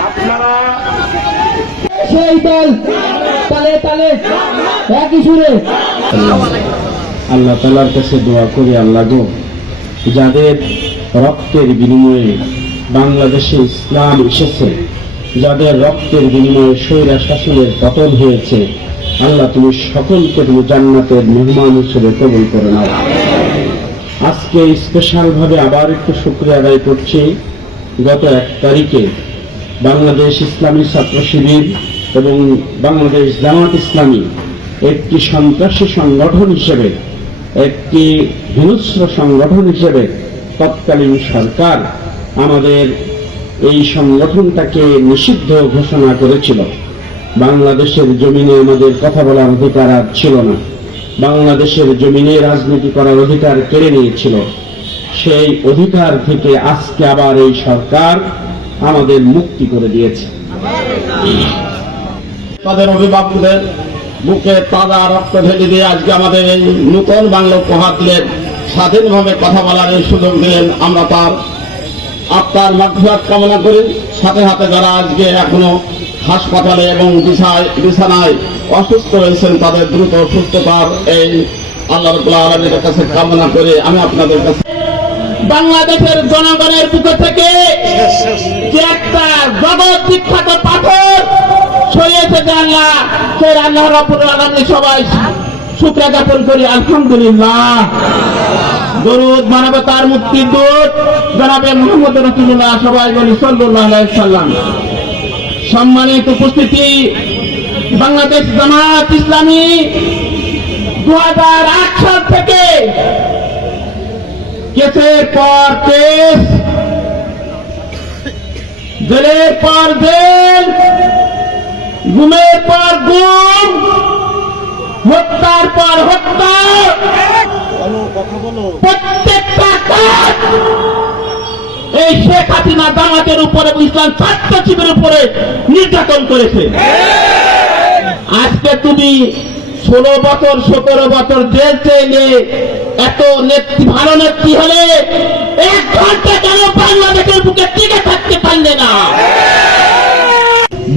আপনারা সেই দল তালে তালে একই সুরে। আল্লাহ তালার কাছে দোয়া করি আল্লাহ গো যাদের রক্তের বিনিময়ে বাংলাদেশে ইসলাম এসেছে যাদের রক্তের বিনিময়ে স্বৈরা শাসনের পতন হয়েছে আল্লাহ তুমি সকলকে তুমি জান্নাতের মেহমান হিসেবে কবুল করে নাও। আজকে স্পেশাল ভাবে আবার একটু শুক্রিয়া আদায় করছি। গত এক তারিখে বাংলাদেশ ইসলামী ছাত্র শিবির এবং বাংলাদেশ জামাত ইসলামী একটি সন্ত্রাসী সংগঠন হিসেবে, একটি হিংস্র সংগঠন হিসেবে তৎকালীন সরকার আমাদের এই সংগঠনটাকে নিষিদ্ধ ঘোষণা করেছিল। বাংলাদেশের জমিনে আমাদের কথা বলার অধিকার আর ছিল না। বাংলাদেশের জমিনে রাজনীতি করার অধিকার কেড়ে নিয়েছিল। সেই অধিকার থেকে আজকে আবার এই সরকার আমাদের মুক্তি করে দিয়েছে। তাদের অভিভাবকদের বুকে তাজা রক্ত ঢেলে দিয়ে আজকে আমাদের এই নূতন বাংলা উপহার দিলেন স্বাধীনভাবে কথা বলার এই সুযোগ দিলেন আমরা তার আত্মার মাগফিরাত কামনা করি। সাথে সাথে যারা আজকে এখনও হাসপাতালে এবং বিছায় বিছানায় অসুস্থ হয়েছেন তাদের দ্রুত সুস্থতার এই আল্লাহ আলমীর কাছে কামনা করে। আমি আপনাদের কাছে বাংলাদেশের জনগণের বুকে থেকে যে একটা জগৎ বিখ্যাত পাথর ছড়িয়েছে যে আল্লাহ সেই আল্লাহ রবুল আলমী সবাই শুক্রা জ্ঞাপন করি, আলহামদুলিল্লাহ। দরুদ মানবতার মুক্তির দূত। জনাবে মোহাম্মদ রসুল্লাহ সবাই বলি সাল্লাহ সাল্লাম সম্মানিত উপস্থিতি, বাংলাদেশ জামাত ইসলামী দু হাজার আট সাল থেকে কেসের পর কেস, জেলের পর জেল গুমের পর গুম হত্যার পর হত্যা। এই শেখ হাসিনা দামাতের উপরে ইসলাম ছাত্র শিবিরের উপরে নির্যাতন করেছে। আজকে তুমি ষোলো বছর, সতেরো বছর জেল চাইলে এত নেত্রী, ভালো নেত্রী হলে এক ঘণ্টা কেন বাংলাদেশের বুকে টিকে থাকতে পারলে না?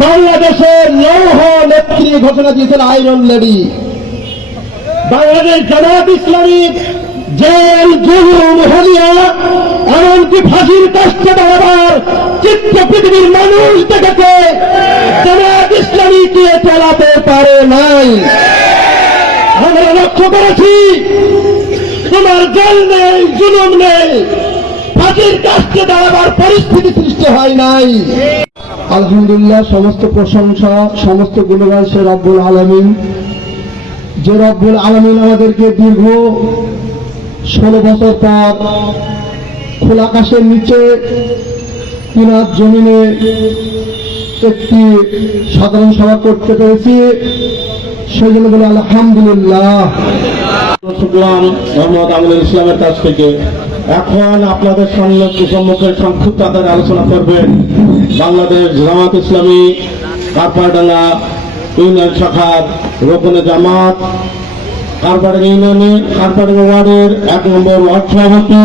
বাংলাদেশের লৌহ নেত্রী ঘোষণা দিয়েছেন iron lady Bangladesh Jamaat Islami jail, জুলুম, হলিয়া, এমনকি ফাঁসির কষ্ট বারবার চিত্র পৃথিবীর মানুষ দেখেছে। জামাত ইসলামীকে চালাতে পারে নাই? আমরা লক্ষ্য করেছি, তোমার জেল নেই, জুলুম নেই, ফাঁসির কাজকে দাঁড়াবার পরিস্থিতি সৃষ্টি হয় নাই। আলহামদুলিল্লাহ, সমস্ত প্রশংসা, সমস্ত গুণগান সে রব্বুল আলমিন যে রব্বুল আলমিন আমাদেরকে দীর্ঘ ষোলো বছর পর খোলা আকাশের নিচে তিনার জমিনে একটি সাধারণ সভা করতে পেরেছি। সেই জন্য বলে, আলহামদুলিল্লাহ। শুক্লাম মোহাম্মদ আমিনুল ইসলামের কাছ থেকে এখন আপনাদের সামনে সম্মুখে সংক্ষিপ্ত আলোচনা করবেন। বাংলাদেশ জামাত ইসলামী কারপাডাঙ্গা ইউনিয়ন শাখার রোকনে জামাত কারপাড়া ইউনিয়নে কারপাড়াঙ্গা ওয়ার্ডের এক নম্বর ওয়ার্ড সভাপতি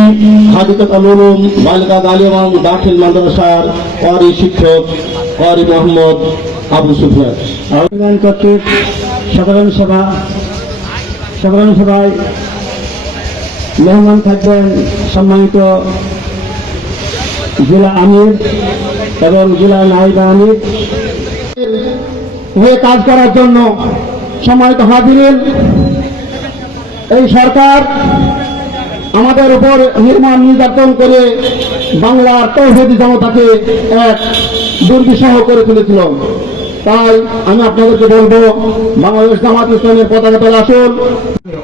হাজিত কামরুম বালিকা আলিয়াম দাখিল মাদ্রাসার করি শিক্ষক করি মোহাম্মদ আবু সুফিয়ান। আহ্বান কর্তৃক সাধারণ সভা, সাধারণ সভায় মেহমান থাকবেন সম্মানিত জেলা আমির এবং জেলা নাইবা আমির। হয়ে কাজ করার জন্য সময় সম্মানিত হাজিরিন এই সরকার আমাদের উপর নির্মাণ নির্যাতন করে বাংলার তৌহিদি জনতাকে এক দুর্বিষহ করে তুলেছিল। তাই আমি আপনাদেরকে বলব, বাংলাদেশ জামাত ইসলামের পতাকা তলে আসুন।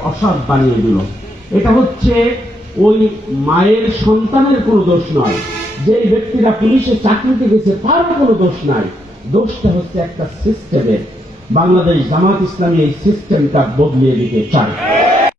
অসৎ বানিয়ে দিল। এটা হচ্ছে ওই মায়ের সন্তানের কোনো দোষ নয়। যে ব্যক্তিরা পুলিশে চাকরিতে গেছে, তারও কোনো দোষ নাই। দোষটা হচ্ছে একটা সিস্টেমের বাংলাদেশ জামাত ইসলামী এই সিস্টেমটা বদলিয়ে দিতে চায়।